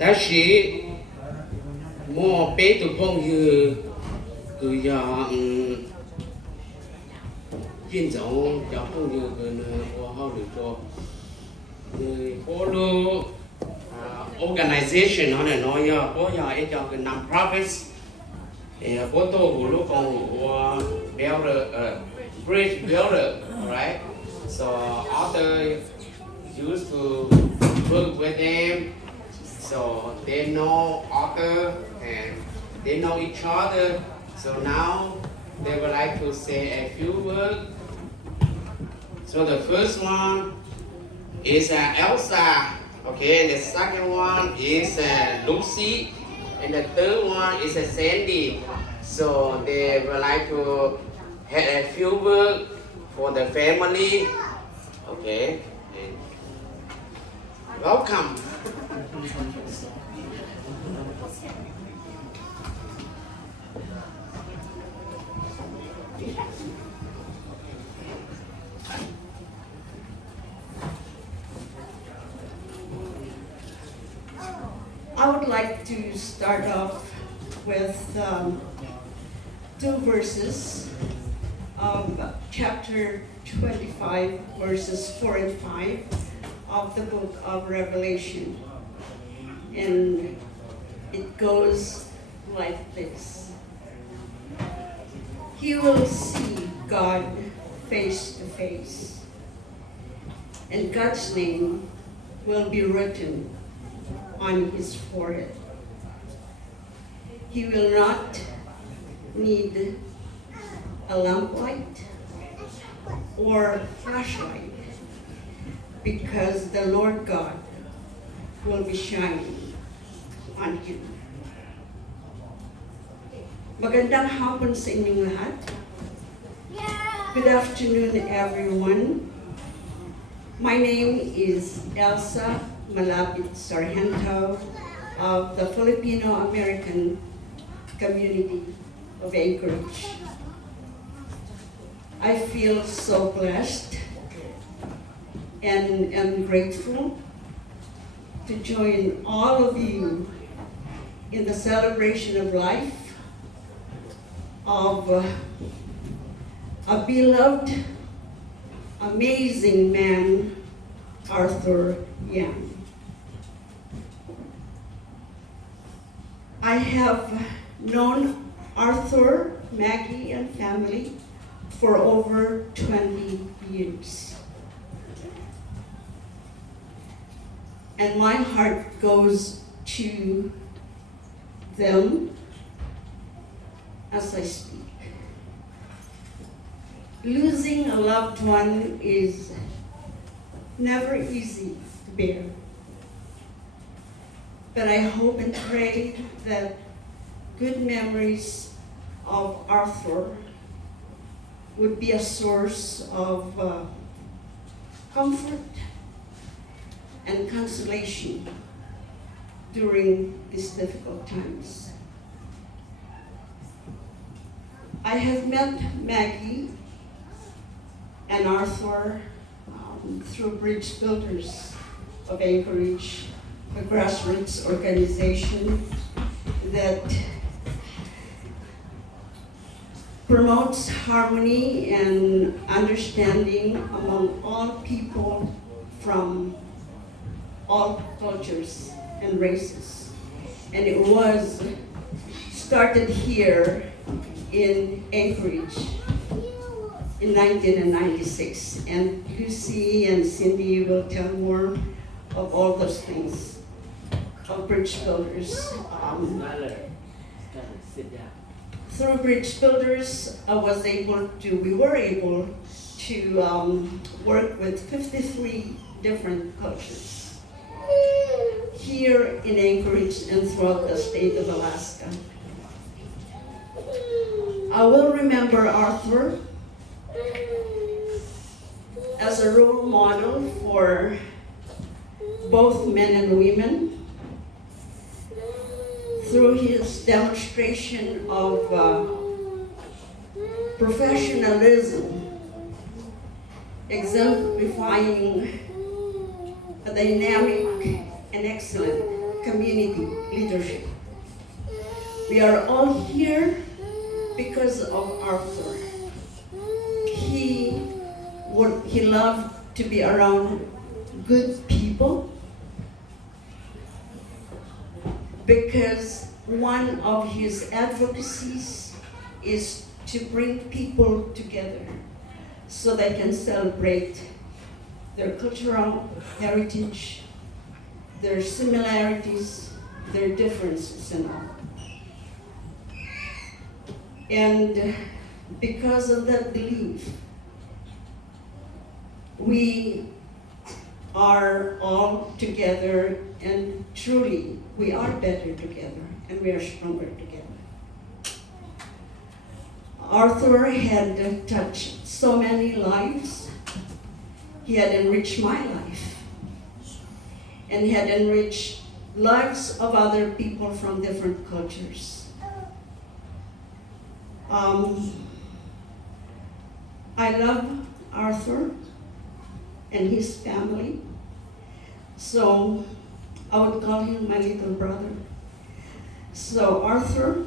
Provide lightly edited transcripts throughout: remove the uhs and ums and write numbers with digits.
that she more pay to phong như cứ giờ dân trọng cho phong như cái của họ được cho người follow organization họ này nói giờ có giờ ấy cho cái non-profits photo của lúc còn builder bridge builder, right? So author used to work with them, so they know author and they know each other. So now they would like to say a few words. So the first one is Elsa, okay, and the second one is Lucy, and the third one is Sandy. So they would like to have a few words for the family, okay. And welcome. I would like to start off with two verses of chapter 25, verses 4 and 5 of the book of Revelation. And it goes like this. He will see God face to face, and God's name will be written on his forehead. He will not need a lamplight or flashlight, because the Lord God will be shining on him. Magandang hapon sa inyong lahat. Good afternoon, everyone. My name is Elsa Sargento of the Filipino-American community of Anchorage. I feel so blessed and am grateful to join all of you in the celebration of life of a beloved, amazing man, Arthur Young. I have known Arthur, Maggie, and family for over 20 years. And my heart goes to them as I speak. Losing a loved one is never easy to bear. But I hope and pray that good memories of Arthur would be a source of comfort and consolation during these difficult times. I have met Maggie and Arthur through Bridge Builders of Anchorage, a grassroots organization that promotes harmony and understanding among all people from all cultures and races. And it was started here in Anchorage in 1996. And Lucy and Cindy will tell more of all those things of Bridge Builders. Through Bridge Builders, we were able to work with 53 different cultures here in Anchorage and throughout the state of Alaska. I will remember Arthur as a role model for both men and women through his demonstration of professionalism, exemplifying a dynamic and excellent community leadership. We are all here because of Arthur. He loved to be around good people because one of his advocacies is to bring people together so they can celebrate their cultural heritage, their similarities, their differences and all. And because of that belief, we are all together, and truly we are better together and we are stronger together. Arthur had touched so many lives. He had enriched my life and had enriched lives of other people from different cultures. I love Arthur and his family, so I would call him my little brother. So Arthur,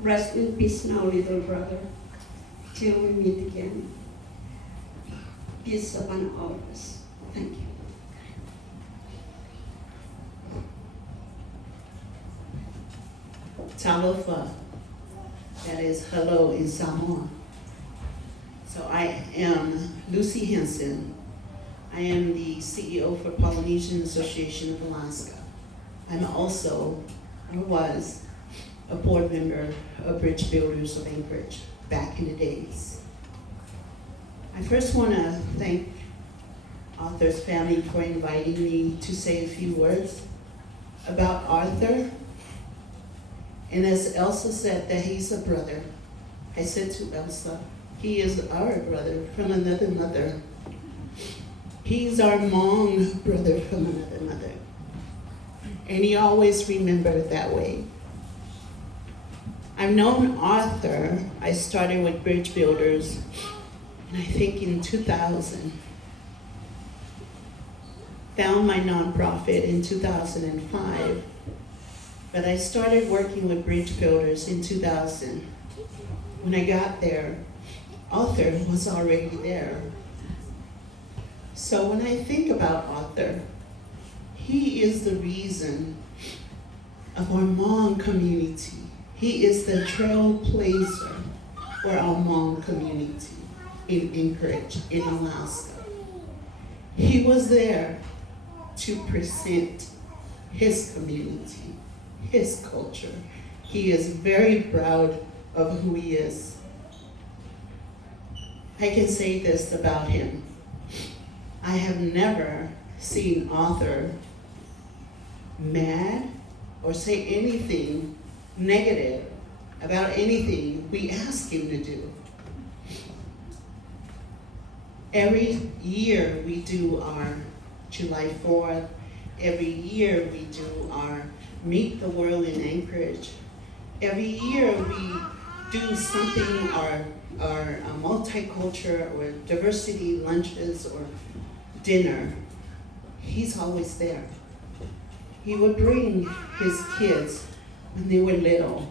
rest in peace now, little brother, till we meet again. Peace upon all of us. Thank you. Talofa, that is hello in Samoa. So I am Lucy Henson. I am the CEO for Polynesian Association of Alaska. I'm also, or was, a board member of Bridge Builders of Anchorage back in the days. I first want to thank Arthur's family for inviting me to say a few words about Arthur. And as Elsa said that he's a brother, I said to Elsa, he is our brother from another mother. He's our Hmong brother from another mother. And he always remembered that way. I've known Arthur, I started with Bridge Builders, and I think in 2000. Found my nonprofit in 2005, but I started working with Bridge Builders in 2000. When I got there, Arthur was already there. So when I think about Arthur, he is the reason of our Hmong community. He is the trailblazer for our Hmong community in Anchorage, in Alaska. He was there to present his community, his culture. He is very proud of who he is. I can say this about him. I have never seen Arthur mad or say anything negative about anything we ask him to do. Every year we do our July 4th. Every year we do our Meet the World in Anchorage. Every year we do something, our multicultural or diversity lunches or dinner. He's always there. He would bring his kids when they were little.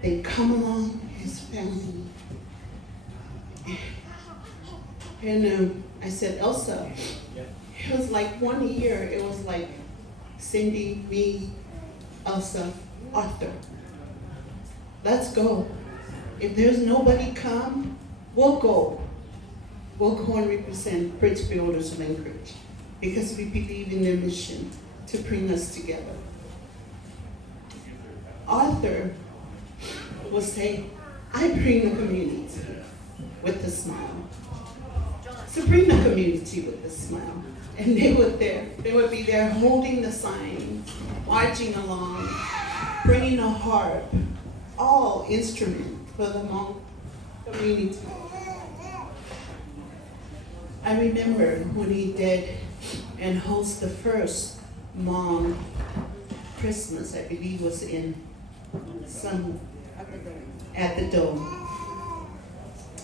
They'd come along, his family. And I said, Elsa, it was like 1 year, it was like Cindy, me, Elsa, Arthur. Let's go. If there's nobody come, we'll go. We'll go and represent Bridge Builders of Anchorage because we believe in their mission to bring us together. Arthur will say, I bring the community with a smile. So bring the community with a smile. And they would be there holding the sign, marching along, bringing a harp, all instrument for the Hmong community. I remember when he did and host the first Hmong Christmas, I believe was in at the Dome.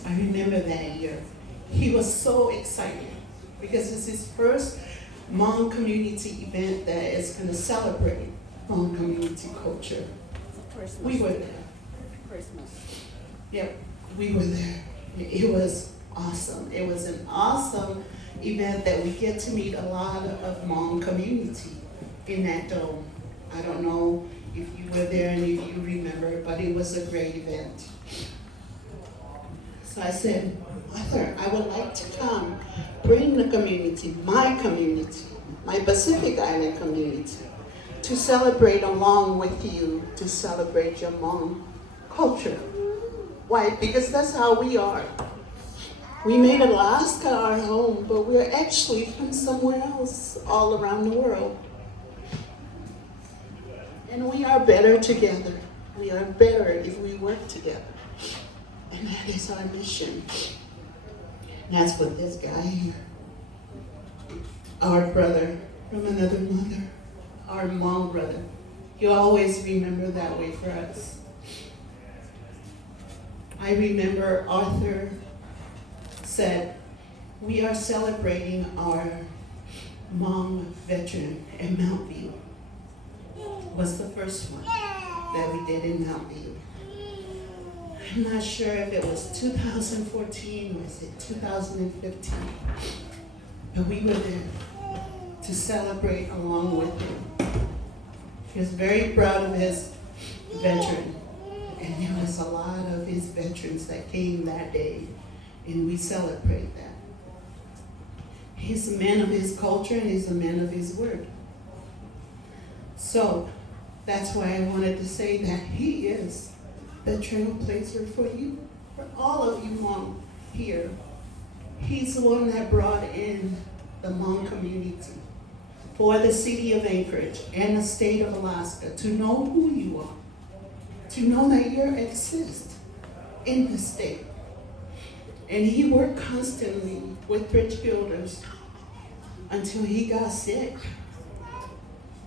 I remember that year. He was so excited because it's his first Hmong community event that is going to celebrate Hmong community culture. We were there. Christmas. Yep, we were there. It was awesome. It was an awesome event that we get to meet a lot of Hmong community in that dome. I don't know if you were there and if you remember, but it was a great event. So I said, Mother, I would like to come, bring the community, my Pacific Island community, to celebrate along with you, to celebrate your Hmong culture. Why? Because that's how we are. We made Alaska our home, but we're actually from somewhere else all around the world. And we are better together. We are better if we work together. And that is our mission. And that's what this guy here, our brother from another mother, our Hmong brother, you always remember that way for us. I remember Arthur said, we are celebrating our Hmong veteran in Mount View. Was the first one that we did in Mount View. I'm not sure if it was 2014 or was it 2015, but we were there to celebrate along with him. He was very proud of his veteran, and there was a lot of his veterans that came that day, and we celebrate that. He's a man of his culture and he's a man of his word. So that's why I wanted to say that he is the trailblazer for you, for all of you Hmong here. He's the one that brought in the Hmong community for the city of Anchorage and the state of Alaska to know who you are, to know that you exist in the state. And he worked constantly with bridge builders until he got sick.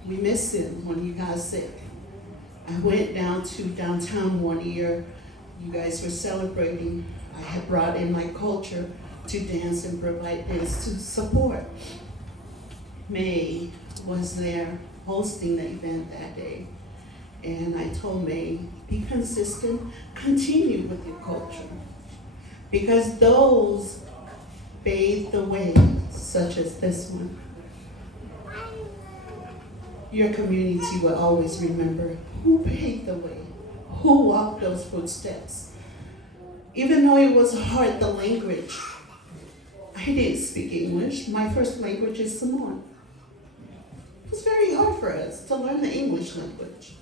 We miss him when he got sick. I went down to downtown one year. You guys were celebrating. I had brought in my culture to dance and provide dance to support. May was there hosting the event that day. And I told May, be consistent, continue with your culture. Because those paved the way, such as this one, your community will always remember who paved the way, who walked those footsteps. Even though it was hard, the language, I didn't speak English. My first language is Samoan. It was very hard for us to learn the English language.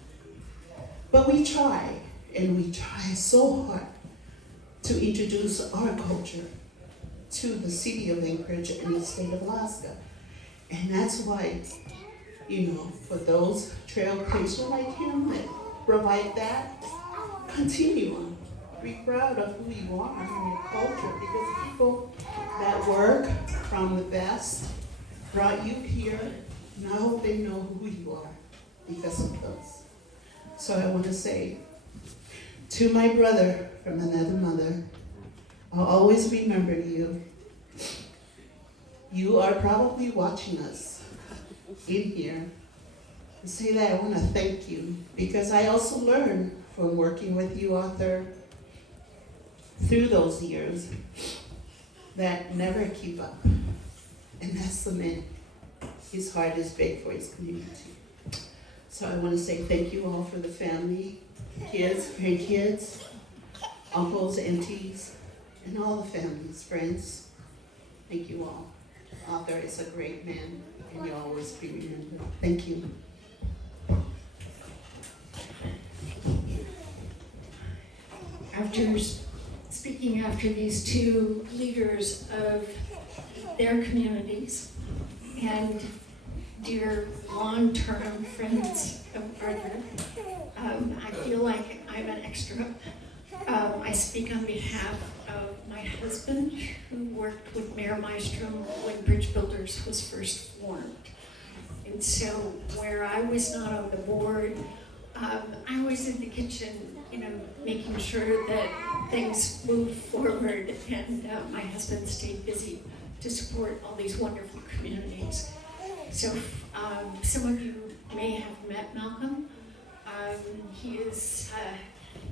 But we try, and we try so hard to introduce our culture to the city of Anchorage and the state of Alaska. And that's why, for those trailblazers like him that provide that, continue on. Be proud of who you are and your culture, because people that work from the best brought you here. Now they know who you are because of those. So I want to say to my brother from another mother, I'll always remember you. You are probably watching us in here. And say that I want to thank you, because I also learned from working with you, Arthur, through those years, that never give up. And that's the man. His heart is big for his community. So I want to say thank you all for the family, kids, grandkids, uncles, aunties, and all the families, friends. Thank you all. Arthur is a great man, and you always be remembered. Thank you. Speaking after these two leaders of their communities and dear long-term friends of Arthur, I feel like I'm an extra. I speak on behalf of my husband, who worked with Mayor Maestrom when Bridge Builders was first formed. And so where I was not on the board, I was in the kitchen, making sure that things moved forward, and my husband stayed busy to support all these wonderful communities. So some of you may have met Malcolm.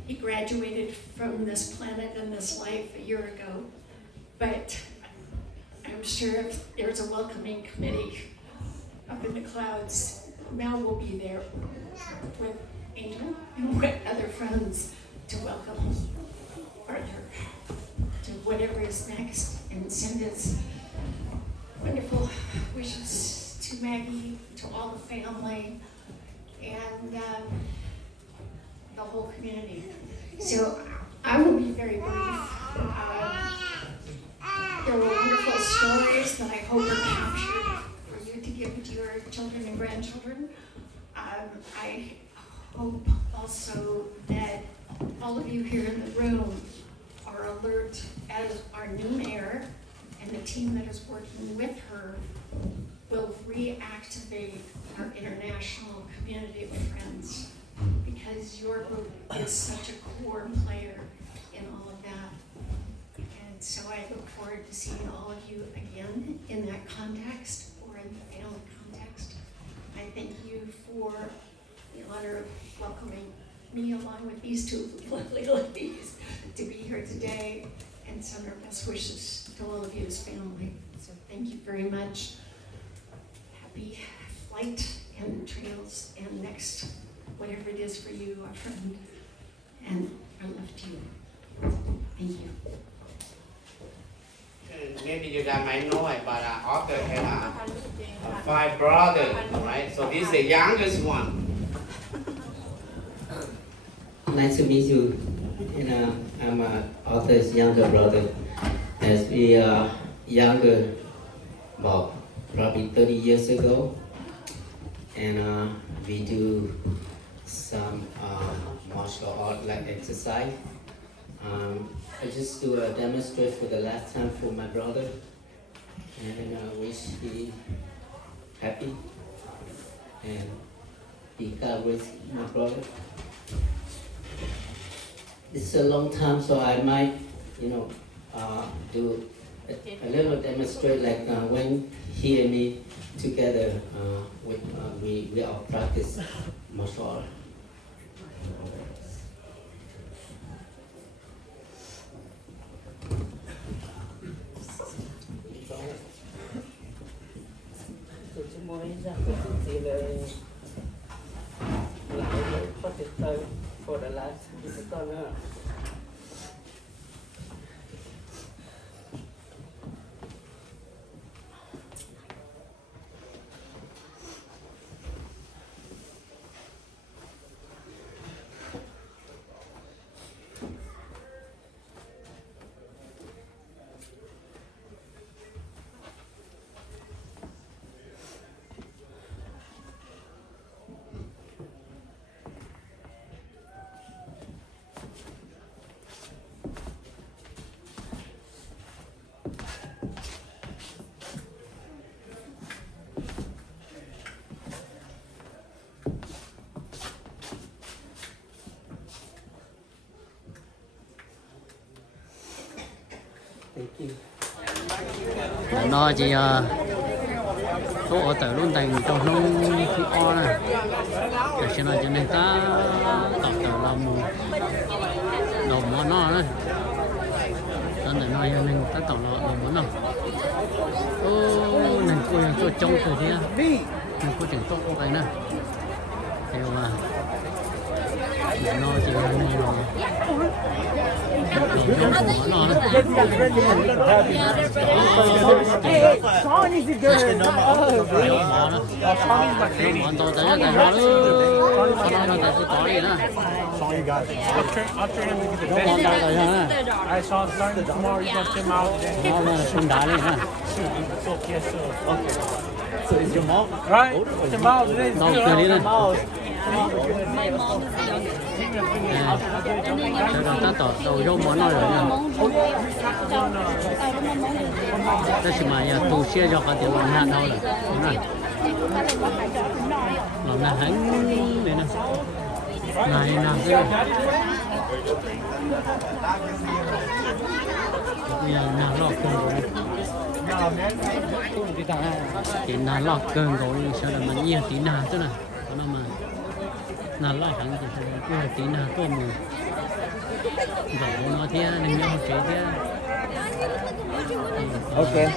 He graduated from this planet and this life a year ago, but I'm sure if there's a welcoming committee up in the clouds, Mel will be there with Angel and with other friends to welcome Arthur to whatever is next, and send his wonderful wishes to Maggie, to all the family, and the whole community. So I will be very brief. There were wonderful stories that I hope are captured for you to give to your children and grandchildren. I hope also that all of you here in the room are alert as our new mayor and the team that is working with her will reactivate our international community of friends, because your group is such a core player in all of that. And so I look forward to seeing all of you again in that context or in the family context. I thank you for the honor of welcoming me along with these two lovely ladies to be here today, and send our best wishes to all of you as family. So thank you very much. Happy flight and trails and next, whatever it is for you, our friend, and our love to you. Thank you. Maybe you guys might know it, but Arthur had 5 brothers, right? So this is the youngest one. Nice to meet you. I'm Arthur's younger brother. As we are younger, about probably 30 years ago, and we do some martial art like exercise. I just do a demonstration for the last time for my brother, and I wish he happy and he got with my brother. It's a long time, so I might, do a little demonstrate like when he and me together, we all practice martial art. For the last nó chỉ số ở từ luôn thành trong nông thị o này để cho nó cho nên ta tập từ làm đồ món nó này nên để nói nên ta tập đồ món nó nên côยังcho trông từ thế nên cô chỉnh tốt cái này thì mà nó chỉ là nhiều That's all you got. I'll train him to be the best. I saw him starting tomorrow. He's gonna come out today. Yes, sir. Okay. So is your mom? Right. Tomorrow today. No, today. Ta tỏ đầu vô món nào rồi nha. Ta chỉ mà tù xe cho cả tiểu bằng hạt đâu rồi. Đúng rồi. Làm là hắn này nè. này nào cái bây giờ nào lọt cơn rồi thì nào lọt cơn rồi sao là mình nhiều tí nào thế này nó mà nào lọt hẳn thì cũng là tí nào tôm rồi rồi nó thế nên nhau chế thế Okay.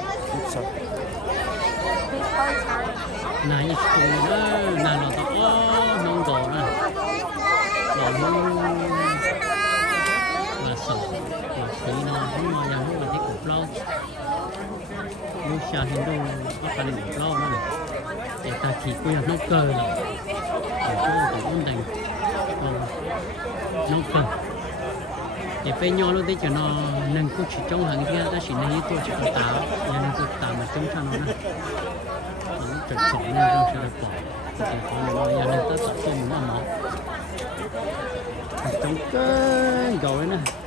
này như tụi nó nào là tao nông cổ nè rồi nó là sầu rồi khi nó không màยังkhông mà thích cục lâu lúc xa hiện đồ có phần cục lâu nữa này để ta chỉ quy hoạch nông cơ rồi để cho tụi ổn định nông cơ để phải nhau lúc đấy cho nó nâng cục chỉ trong hàng kia ta chỉ nên tôi chỉ có táo nhà nâng cục táo mà trong cho nó nè nó trật sỏi nên trong sẽ được bỏ thì có nhà nâng ta tập trung mà máu trong cái gầu ấy nè